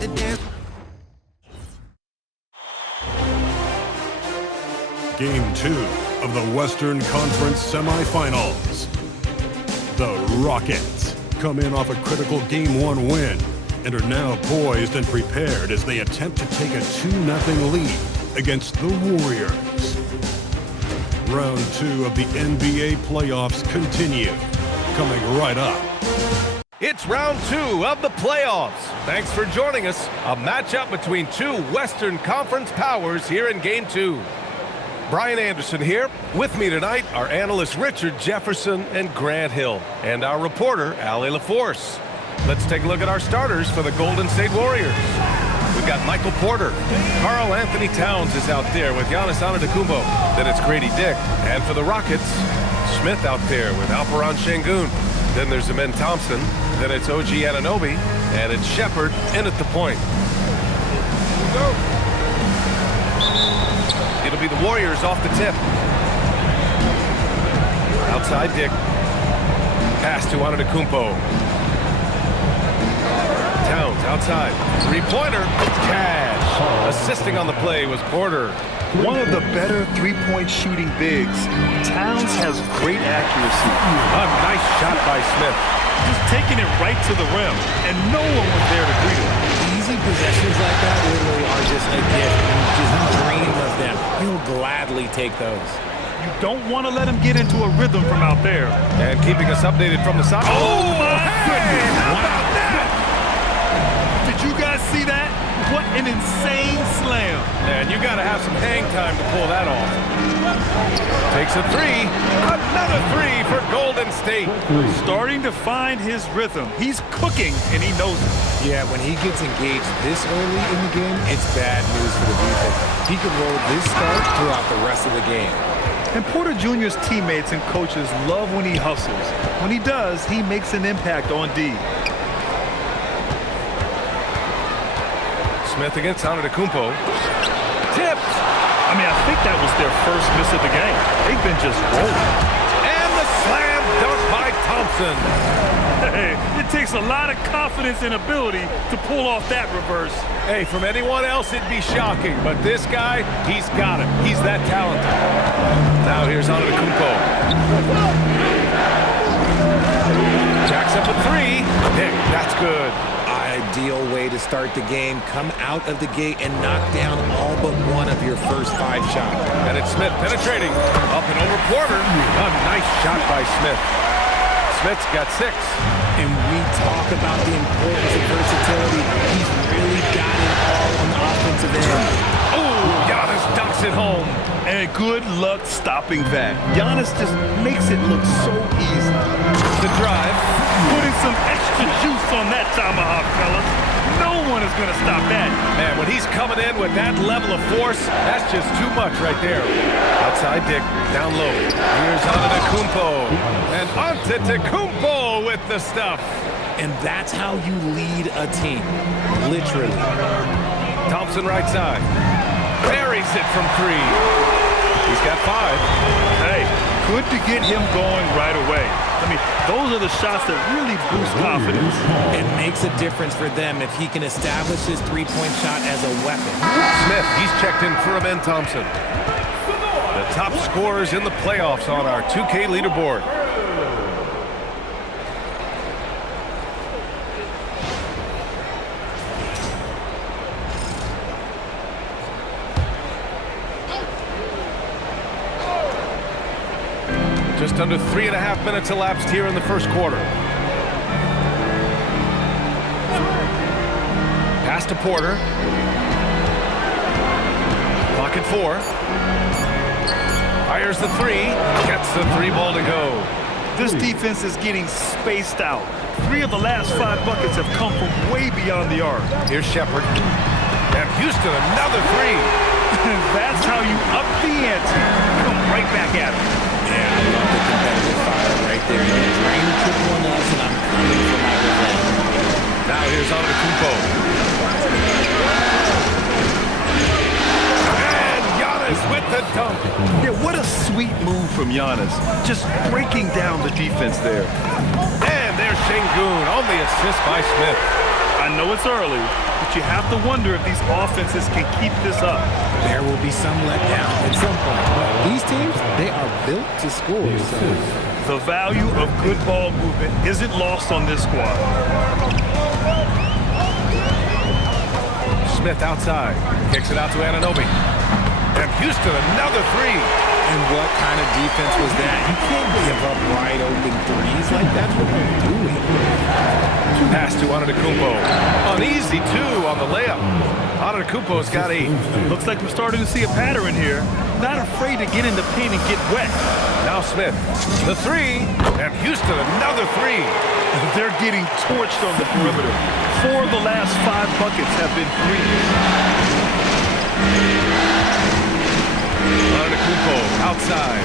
to dance. Game 2 of the Western Conference semifinals. The Rockets come in off a critical Game 1 win and are now poised and prepared as they attempt to take a 2-0 lead against the Warriors. Round 2 of the NBA playoffs continue, coming right up. It's round 2 of the playoffs. Thanks for joining us. A matchup between two Western Conference powers here in Game 2. Brian Anderson here. With me tonight are analysts Richard Jefferson and Grant Hill, and our reporter, Allie LaForce. Let's take a look at our starters for the Golden State Warriors. We've got Michael Porter. Karl Anthony Towns is out there with Giannis Antetokounmpo. Then it's Grady Dick. And for the Rockets, Smith out there with Alperen Sengun. Then there's Amen Thompson. Then it's OG Anunoby. And it's Shepherd in at the point. Go. It'll be the Warriors off the tip. Outside Dick. Pass to Antetokounmpo. Towns outside. Three-pointer. Cash. Assisting on the play was Porter. One of the better three-point shooting bigs. Towns has great accuracy. A nice shot by Smith. Just taking it right to the rim, and no one was there to greet him. Easy possessions like that literally are just a gift. You just dream of them. He'll gladly take those. You don't want to let him get into a rhythm from out there. And keeping us updated from the side. Oh my goodness! How about that? Did you guys see that? What an insane slam. And you got to have some hang time to pull that off. Takes a three. Another three for Golden State. Starting to find his rhythm. He's cooking, and he knows it. Yeah, when he gets engaged this early in the game, it's bad news for the defense. He could roll this start throughout the rest of the game. And Porter Jr.'s teammates and coaches love when he hustles. When he does, he makes an impact on D. Smith against Antetokounmpo. Tipped. I mean, I think that was their first miss of the game. They've been just rolling. And the slam dunk by Thompson. Hey, it takes a lot of confidence and ability to pull off that reverse. Hey, from anyone else, it'd be shocking. But this guy, he's got it. He's that talented. Now here's Antetokounmpo. Jacks up a three. Hey, that's good. Ideal way to start the game. Come out of the gate and knock down all but one of your first 5 shots. And it's Smith penetrating. Up and over Porter. A nice shot by Smith. Smith's got 6. And we talk about the importance of versatility. He's really got it all on the offensive end. Oh, Giannis dunks it home. And good luck stopping that. Giannis just makes it look so easy. The drive. Putting some extra juice on that tomahawk, fellas. No one is going to stop that. Man, when he's coming in with that level of force, that's just too much right there. Outside Dick, down low. Here's Antetokounmpo. And Antetokounmpo with the stuff. And that's how you lead a team. Literally. Thompson right side. Buries it from 3. He's got 5. Hey, good to get him going right away. I mean, those are the shots that really boost confidence. It makes a difference for them if he can establish his three-point shot as a weapon. Smith, he's checked in for Amen Thompson. The top scorers in the playoffs on our 2K leaderboard. Just under 3.5 minutes elapsed here in the first quarter. Pass to Porter. Clock at 4. Fires the 3. Gets the 3 ball to go. This defense is getting spaced out. 3 of the last 5 buckets have come from way beyond the arc. Here's Shepherd. And Houston, another 3. That's how you up the ante. Come right back at him. Yeah, I love the competitive fire right there. You're trying to trip one up, and I'm coming for my revenge. Now here's Antetokounmpo. And Giannis with the dunk. Yeah, what a sweet move from Giannis. Just breaking down the defense there. And there's Sengun on the assist by Smith. I know it's early, but but you have to wonder if these offenses can keep this up. There will be some letdown at some point, but these teams, they are built to score. So. The value of good ball movement isn't lost on this squad. Smith outside, kicks it out to Anunoby. And Houston, another three. And what kind of defense was that? You can't give up wide open threes like that's what they're doing. Pass to Antetokounmpo. An easy two on the layup. Antetokounmpo's got 8. Looks like we're starting to see a pattern here. Not afraid to get in the paint and get wet. Now Smith, the three, and Houston another 3. They're getting torched on the perimeter. 4 of the last 5 buckets have been threes. Antetokounmpo outside.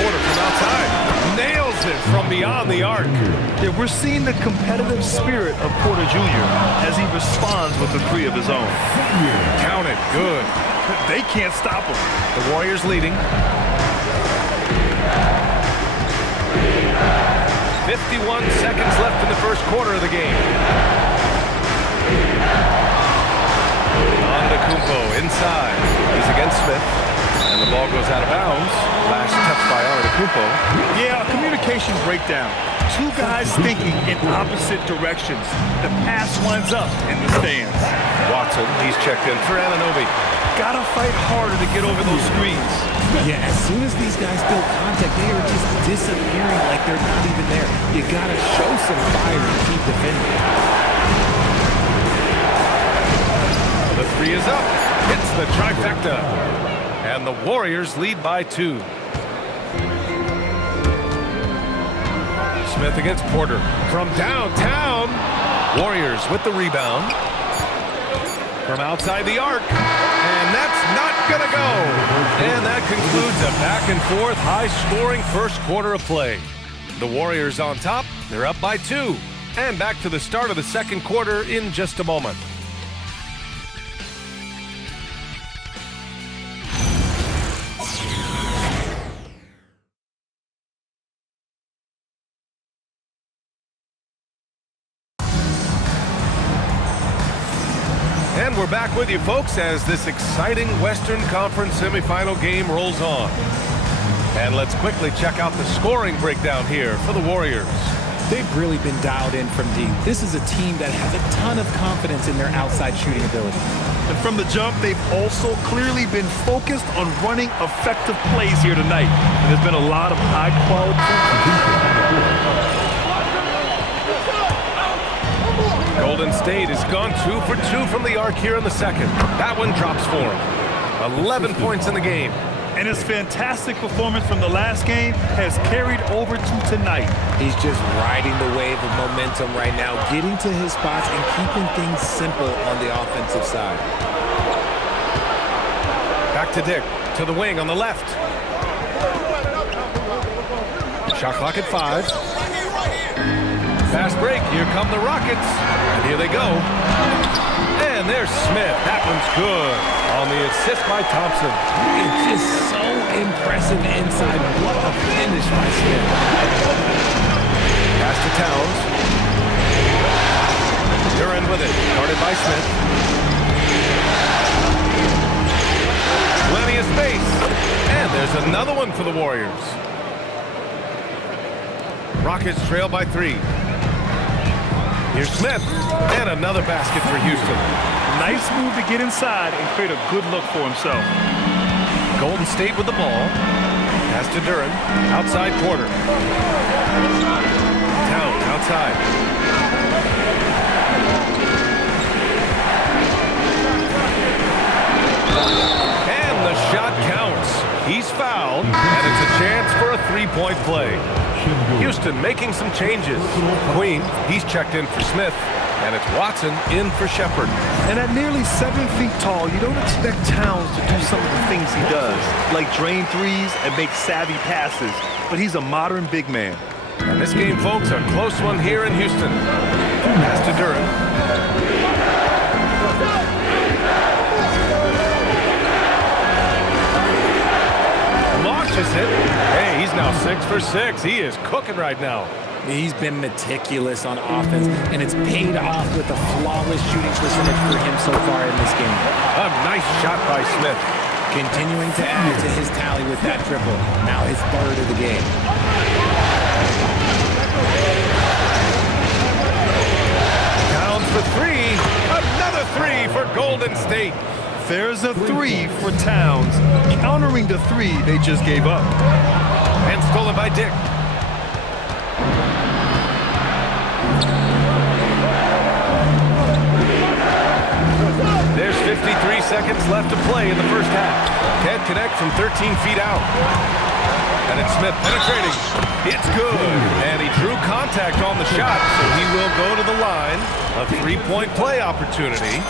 Porter from outside. Nails it from beyond the arc. Yeah, we're seeing the competitive spirit of Porter Jr. as he responds with a 3 of his own. Count it. Good. They can't stop him. The Warriors leading. 51 seconds left in the first quarter of the game. Antetokounmpo inside. He's against Smith. And the ball goes out of bounds. Last touch by Antetokounmpo. Yeah, a communication breakdown. 2 guys thinking in opposite directions. The pass winds up in the stands. Watson, he's checked in for Anunoby. Gotta fight harder to get over those screens. Yeah, as soon as these guys build contact, they are just disappearing like they're not even there. You gotta show some fire to keep defending. The 3 is up. Hits the trifecta. And the Warriors lead by 2. Smith against Porter. From downtown. Warriors with the rebound. From outside the arc. And that's not going to go. And that concludes a back-and-forth, high-scoring first quarter of play. The Warriors on top. They're up by 2. And back to the start of the second quarter in just a moment. And we're back with you, folks, as this exciting Western Conference semifinal game rolls on. And let's quickly check out the scoring breakdown here for the Warriors. They've really been dialed in from deep. This is a team that has a ton of confidence in their outside shooting ability. And from the jump, they've also clearly been focused on running effective plays here tonight. And there's been a lot of high-quality. Golden State has gone 2 for 2 from the arc here in the second. That one drops for him. 11 points in the game. And his fantastic performance from the last game has carried over to tonight. He's just riding the wave of momentum right now, getting to his spots and keeping things simple on the offensive side. Back to Dick, to the wing on the left. Shot clock at 5. Fast break, here come the Rockets. And here they go. And there's Smith. That one's good on the assist by Thompson. It's just so impressive inside. What a finish by Smith. Pass to Towns. Duran with it. Guarded by Smith. Plenty of space. And there's another one for the Warriors. Rockets trail by 3. Here's Smith. And another basket for Houston. Nice move to get inside and create a good look for himself. Golden State with the ball. Pass to Duran. Outside Porter. Towns outside. And the shot counts. He's fouled, and it's a chance for a 3-point play. Houston making some changes. Queen, he's checked in for Smith. And it's Watson in for Shepherd. And at nearly 7 feet tall, you don't expect Towns to do some of the things he does, like drain threes and make savvy passes. But he's a modern big man. And this game, folks, a close one here in Houston. Pass to Duran. Launches it. Hey, he's now 6 for 6. He is cooking right now. He's been meticulous on offense, and it's paid off with a flawless shooting percentage for him so far in this game. A nice shot by Smith. Continuing to add to his tally with that triple. Now his third of the game. Towns for three. Another three for Golden State. There's a three for Towns, countering the three they just gave up. And stolen by Dick. There's 53 seconds left to play in the first half. Can't connect from 13 feet out. And it's Smith penetrating. It's good. And he drew contact on the shot, so he will go to the line. A three-point play opportunity.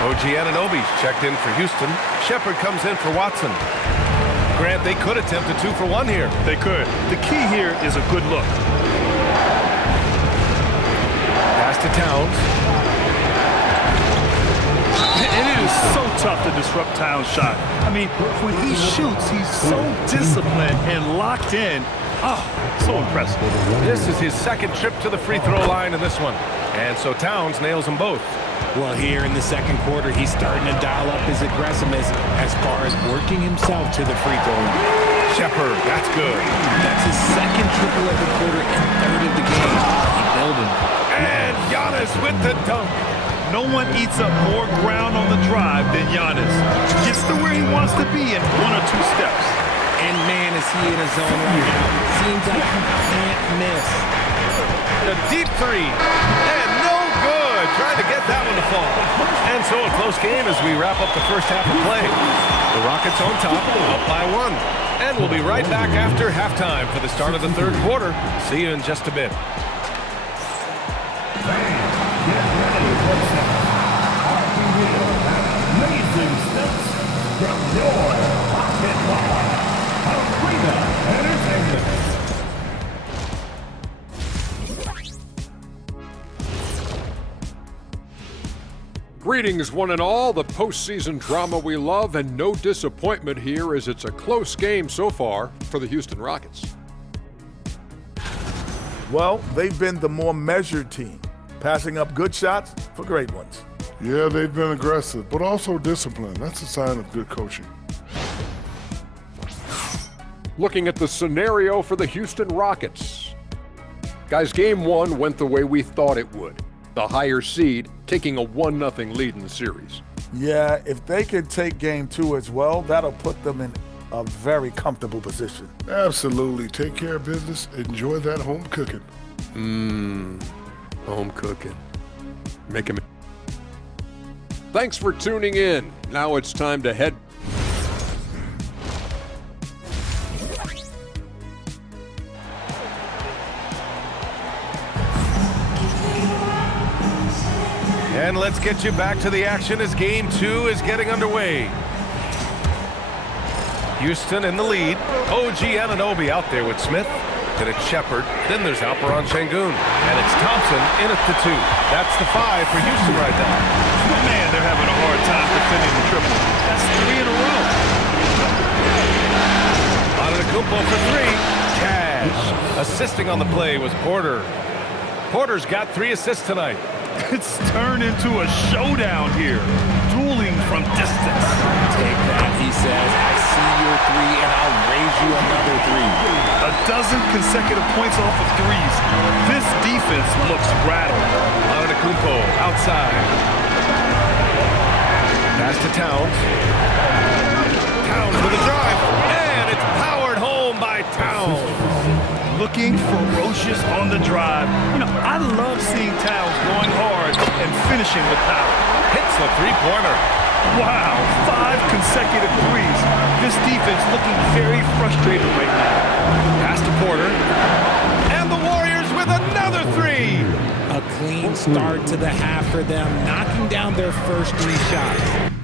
OG Anunoby's checked in for Houston. Shepard comes in for Watson. Grant, they could attempt a 2 for 1 here. They could. The key here is a good look. Pass to Towns. And it is so tough to disrupt Towns' shot. I mean, when he shoots, he's so disciplined and locked in. Oh, so impressive. This is his second trip to the free throw line in this one. And so Towns nails them both. Well, here in the second quarter, he's starting to dial up his aggressiveness as far as working himself to the free throw line. Shepard, that's good. That's his second triple of the quarter and third of the game. Keep building. And Giannis with the dunk. No one eats up more ground on the drive than Giannis. Gets to where he wants to be in 1 or 2 steps. And man, is he in a zone right now. Seems like he can't miss. The deep three. And no good. Trying to get that one to fall. And so a close game as we wrap up the first half of play. The Rockets on top, up by 1. And we'll be right back after halftime for the start of the third quarter. See you in just a bit. Amazing steps from your basketball. Arena Entertainment. Greetings, one and all. The postseason drama we love, and no disappointment here as it's a close game so far for the Houston Rockets. Well, they've been the more measured team, passing up good shots for great ones. Yeah, they've been aggressive, but also disciplined. That's a sign of good coaching. Looking at the scenario for the Houston Rockets. Guys, game 1 went the way we thought it would. The higher seed taking a 1-0 lead in the series. Yeah, if they can take game 2 as well, that'll put them in a very comfortable position. Absolutely. Take care of business. Enjoy that home cooking. Home cooking. Make him. Thanks for tuning in. Now it's time to head. And let's get you back to the action as game 2 is getting underway. Houston in the lead. OG Anunoby out there with Smith. Then it's Shepard. Then there's Alperon Şengün. And it's Thompson in at the 2. That's the 5 for Houston right now. Man, they're having a hard time defending the triple. That's 3 in a row. Antetokounmpo for 3. Cash. Assisting on the play was Porter. Porter's got 3 assists tonight. It's turned into a showdown here. Dueling from distance. Take that, he says. I see your 3, and I'll raise you another 3. A dozen consecutive points off of threes. This defense looks rattled. Antetokounmpo outside. Pass to Towns. Towns with a drive. And it's powered home by Towns. Looking ferocious on the drive. You know, I love seeing Towns going hard and finishing with power. Hits the three-pointer. Wow, 5 consecutive threes. This defense looking very frustrated right now. Pass to Porter. And the Warriors with another 3. A clean start to the half for them, knocking down their first 3 shots.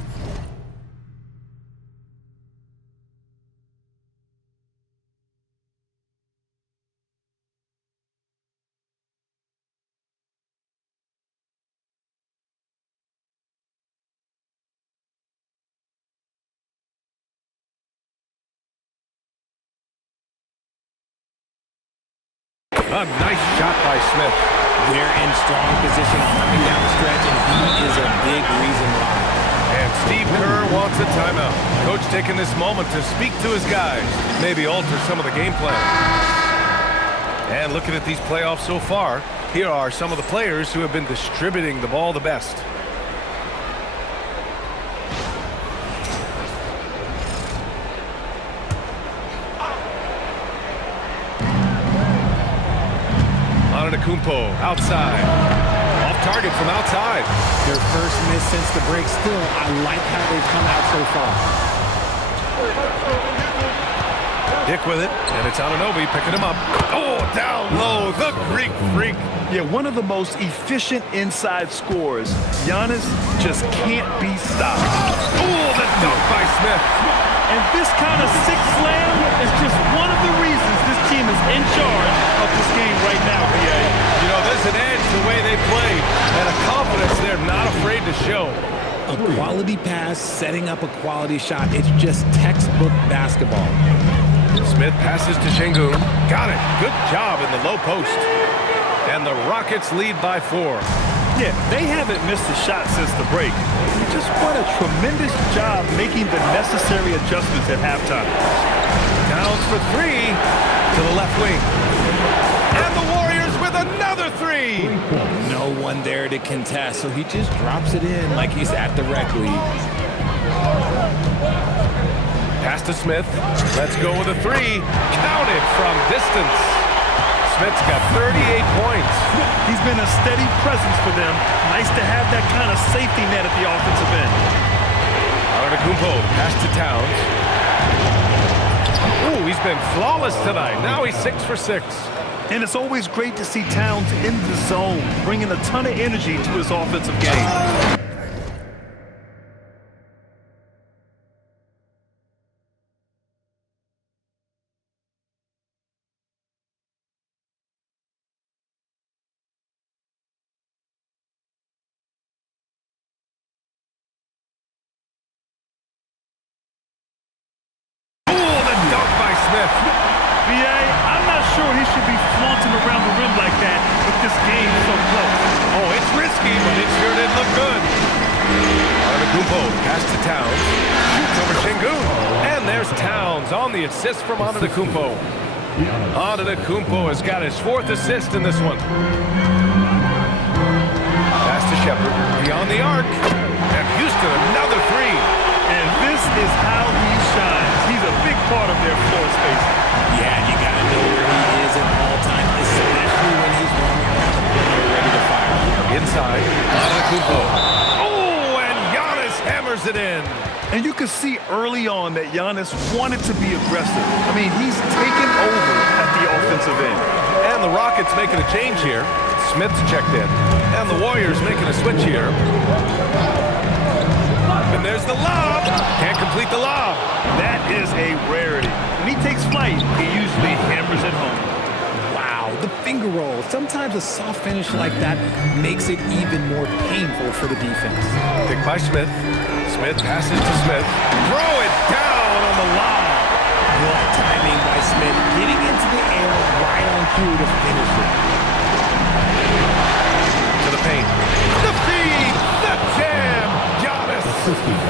A nice shot by Smith. They're in strong position coming down the stretch, and he is a big reason why. And Steve Kerr wants a timeout. Coach taking this moment to speak to his guys, maybe alter some of the game plan. And looking at these playoffs so far, here are some of the players who have been distributing the ball the best. Kumpo outside. Off target from outside. Their first miss since the break. Still, I like how they've come out so far. Dick with it, and it's Anunoby picking him up. Oh, down low, the Greek freak. Yeah, one of the most efficient inside scorers. Giannis just can't be stopped. Oh, the dunk by Smith. And this kind of sick slam is just one of the reasons this team is in charge of this game right now, PA. You know, there's an edge the way they play, and a confidence they're not afraid to show. A quality pass, setting up a quality shot. It's just textbook basketball. Smith passes to Şengün. Got it. Good job in the low post. And the Rockets lead by 4. Yeah, they haven't missed a shot since the break. They just won a tremendous job making the necessary adjustments at halftime. Towns for 3 to the left wing. And the Warriors with another 3. No one there to contest, so he just drops it in like he's at the rec league. Pass to Smith. Let's go with a 3. Counted from distance. Smith's got 38 points. He's been a steady presence for them. Nice to have that kind of safety net at the offensive end. Kumpo, pass to Towns. Ooh, he's been flawless tonight. Now he's 6 for 6. And it's always great to see Towns in the zone, bringing a ton of energy to his offensive game. I'm not sure he should be flaunting around the rim like that with this game so close. Oh, it's risky, but it sure did look good. Kumpo, pass to Towns. Shoots over Şengün. And there's Towns on the assist from Antetokounmpo. Antetokounmpo has got his 4th assist in this one. Pass to Shepherd. Beyond the arc. And Houston, another 3. And this is how he shines. He's a big part of their floor space. Yeah, you got to know where he is at all times, especially when he's roaming around the perimeter ready to fire. Inside, Antetokounmpo. Oh, and Giannis hammers it in. And you could see early on that Giannis wanted to be aggressive. I mean, he's taken over at the offensive end. And the Rockets making a change here. Smith's checked in. And the Warriors making a switch here. And there's the lob. Can't complete the lob. That is a rarity. When he takes flight, he usually hammers it home. Wow, the finger roll. Sometimes a soft finish like that makes it even more painful for the defense. Picked by Smith. Smith passes to Smith. Throw it down on the lob. What timing by Smith, getting into the air right on cue to finish it. To the paint. The feed. The jam. Giannis.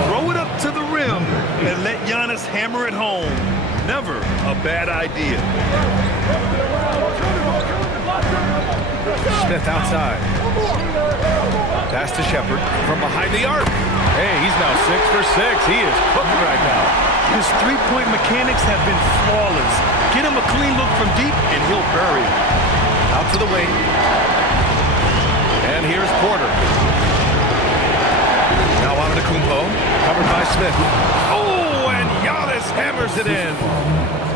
Throw it up to the rim and let Giannis hammer it home. Never a bad idea. Smith outside. Pass to Shepherd from behind the arc. Hey, he's now 6 for 6. He is cooking right now. His three-point mechanics have been flawless. Get him a clean look from deep, and he'll bury it. Out to the wing. And here's Porter. Now Antetokounmpo, covered by Smith. Oh, and Giannis hammers it in.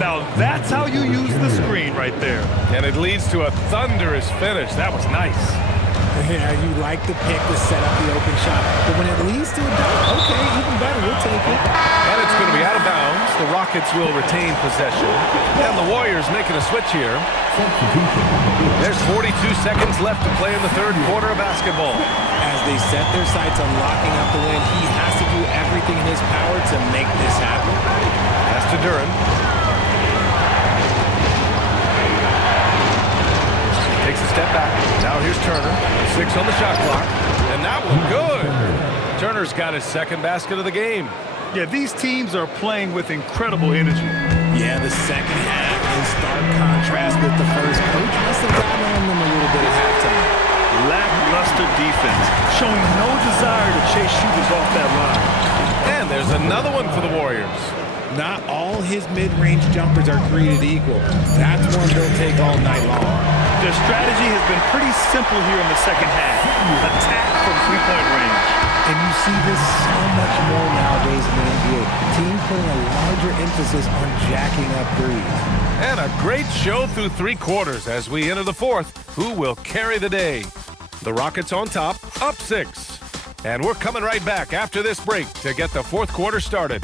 Now that's how you use the screen right there. And it leads to a thunderous finish. That was nice. Yeah, you like the pick to set up the open shot. But when it leads to a dunk, okay, even better, we'll take it. And it's going to be out of bounds. The Rockets will retain possession. And the Warriors making a switch here. There's 42 seconds left to play in the third quarter of basketball. As they set their sights on locking up the win, he has to do everything in his power to make this happen. Pass to Duren. step back. Now here's Turner. 6 on the shot clock. And that one good. Turner's got his second basket of the game. Yeah, these teams are playing with incredible energy. Yeah, the second half in stark contrast with the first. Coach must have gotten on them a little bit at halftime. Lackluster defense, showing no desire to chase shooters off that line. And there's another one for the Warriors. Not all his mid-range jumpers are created equal. That's one they'll take all night long. Their strategy has been pretty simple here in the second half. Attack from three-point range. And you see this so much more nowadays in the NBA. Teams putting a larger emphasis on jacking up threes. And a great show through 3 quarters as we enter the 4th. Who will carry the day? The Rockets on top, up 6. And we're coming right back after this break to get the 4th quarter started.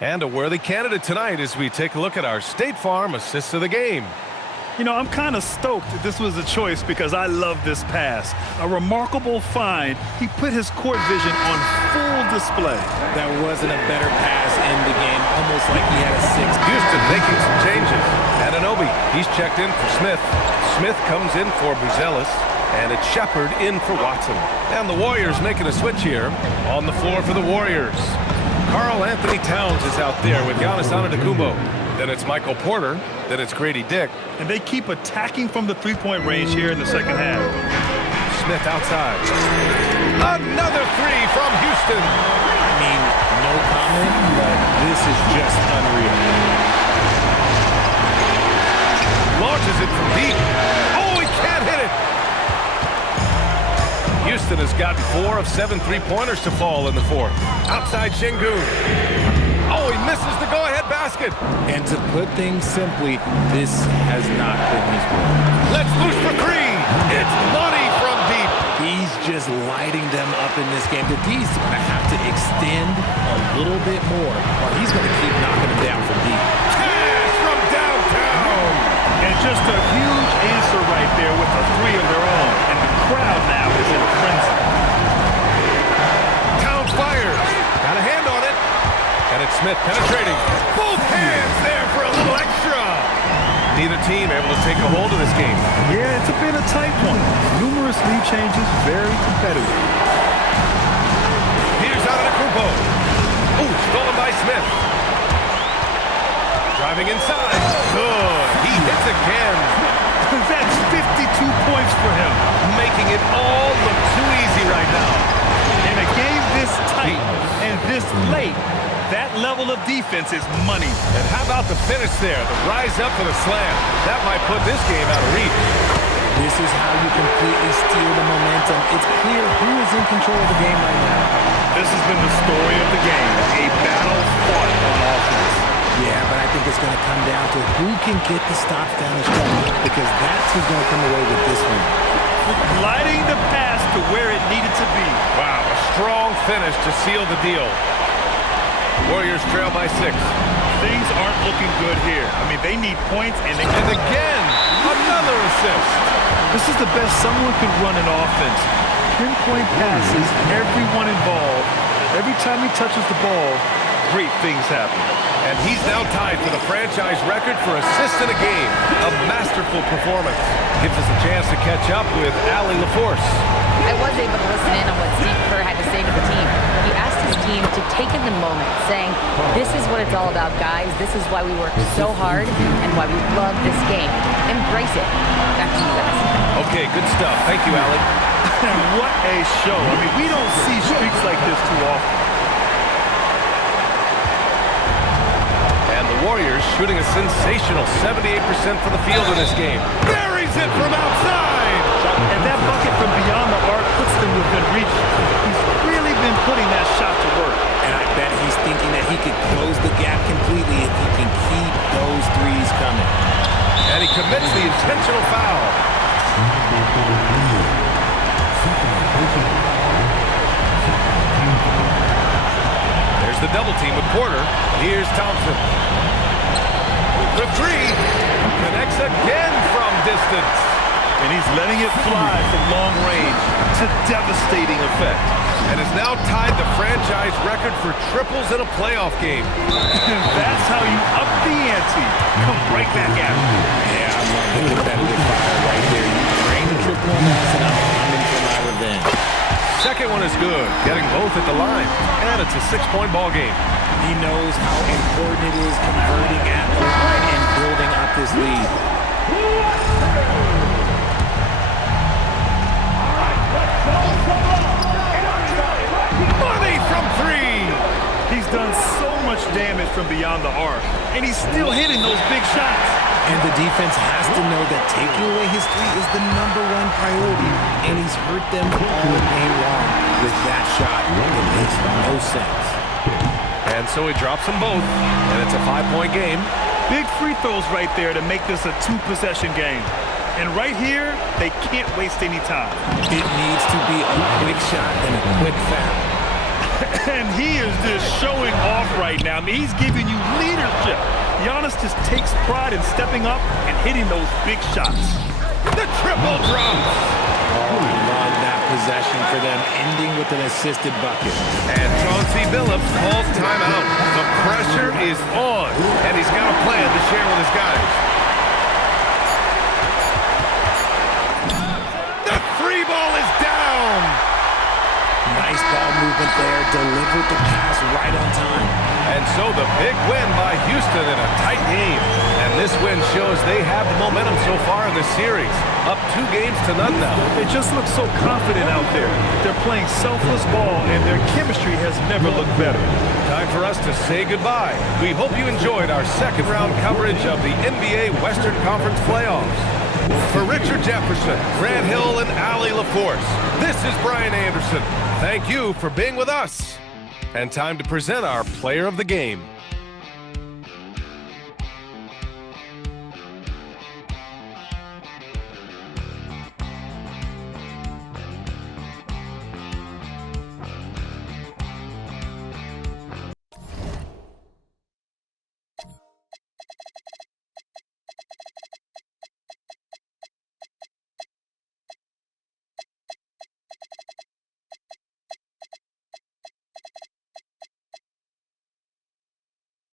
And a worthy candidate tonight as we take a look at our State Farm assists of the game. You know, I'm kind of stoked that this was a choice because I love this pass. A remarkable find. He put his court vision on full display. That wasn't a better pass in the game, almost like he had a 6. Houston making some changes. Anunoby, he's checked in for Smith. Smith comes in for Buzelis. And it's Shepard in for Watson. And the Warriors making a switch here. On the floor for the Warriors. Karl Anthony Towns is out there with Giannis Antetokounmpo. Then it's Michael Porter. Then it's Grady Dick. And they keep attacking from the three-point range here in the second half. Smith outside. Another 3 from Houston. I mean, no comment, but this is just unreal. Launches it from deep. Oh, he can't hit it. Houston has gotten 4 of 7 3-pointers to fall in the 4th. Outside Şengün. Oh, he misses the go-ahead basket. And to put things simply, this has not been his work. Let's loose for 3. It's money from deep. He's just lighting them up in this game. The D's going to have to extend a little bit more, or he's going to keep knocking them down from deep. Cash from downtown. And just a huge answer right there with a 3 of their own. And the crowd now is in a frenzy. Towns fires. Got a hand on it. And it's Smith penetrating. Both hands there for a little extra. Neither team able to take a hold of this game. Yeah, it's been a tight one. Numerous lead changes, very competitive. Here's Antetokounmpo. Ooh, stolen by Smith. Driving inside. Good. He hits again. That's 52 points for him. Making it all look too easy right now. In a game this tight and this late, that level of defense is money. And how about the finish there? The rise up for the slam. That might put this game out of reach. This is how you completely steal the momentum. It's clear who is in control of the game right now. This has been the story of the game. A battle fought on offense. Yeah, but I think it's going to come down to who can get the stops down the stretch, because that's who's going to come away with this one. Gliding the pass to where it needed to be. Wow, a strong finish to seal the deal. Warriors trail by 6. Things aren't looking good here. I mean, they need points, and again, another assist. This is the best someone can run an offense. Pinpoint passes, everyone involved. Every time he touches the ball, great things happen. And he's now tied for the franchise record for assists in a game. A masterful performance. Gives us a chance to catch up with Allie LaForce. I was able to listen in on what Steve Kerr had to say to the team. He asked his team to take in the moment, saying, this is what it's all about, guys. This is why we work so hard and why we love this game. Embrace it. Back to you guys. Okay, good stuff. Thank you, Allie. And what a show. I mean, we don't see streaks like this too often. And the Warriors shooting a sensational 78% for the field in this game. Buries it from outside! And that bucket from beyond the arc puts them within reach. He's really been putting that shot to work. And I bet he's thinking that he could close the gap completely if he can keep those threes coming. And he commits the intentional foul. There's the double team with Porter. Here's Thompson. The 3 connects again from distance. And he's letting it fly from long range to devastating effect. and has now tied the franchise record for triples in a playoff game. That's how you up the ante. Come right back at him. Yeah, I love the competitive fire right there. You drain the triple on us, and I'm coming for my revenge. Second one is good, getting both at the line, and it's a 6-point ball game. He knows how important it is converting at the line and building up this lead. Money from three! He's done so much damage from beyond the arc, and he's still hitting those big shots. And the defense has to know that taking away his three is the #1 priority, and he's hurt them all game long with that shot. It makes no sense. And so he drops them both, and it's a 5-point game. Big free throws right there to make this a 2-possession game. And right here, they can't waste any time. It needs to be a quick shot and a quick foul. And he is just showing off right now. I mean, he's giving you leadership. Giannis just takes pride in stepping up and hitting those big shots. The triple drop! Oh, I love that possession for them, ending with an assisted bucket. And Chauncey Billups calls timeout. The pressure is on, and he's got a plan to share with his guys. The three ball is down! Nice ball movement there, delivered the pass right on time. And so the big win by Houston in a tight game. And this win shows they have the momentum so far in this series. Up 2 games to none now. They just look so confident out there. They're playing selfless ball, and their chemistry has never looked better. Time for us to say goodbye. We hope you enjoyed our second round coverage of the NBA Western Conference playoffs. For Richard Jefferson, Grant Hill, and Allie LaForce, this is Brian Anderson. Thank you for being with us. And time to present our player of the game.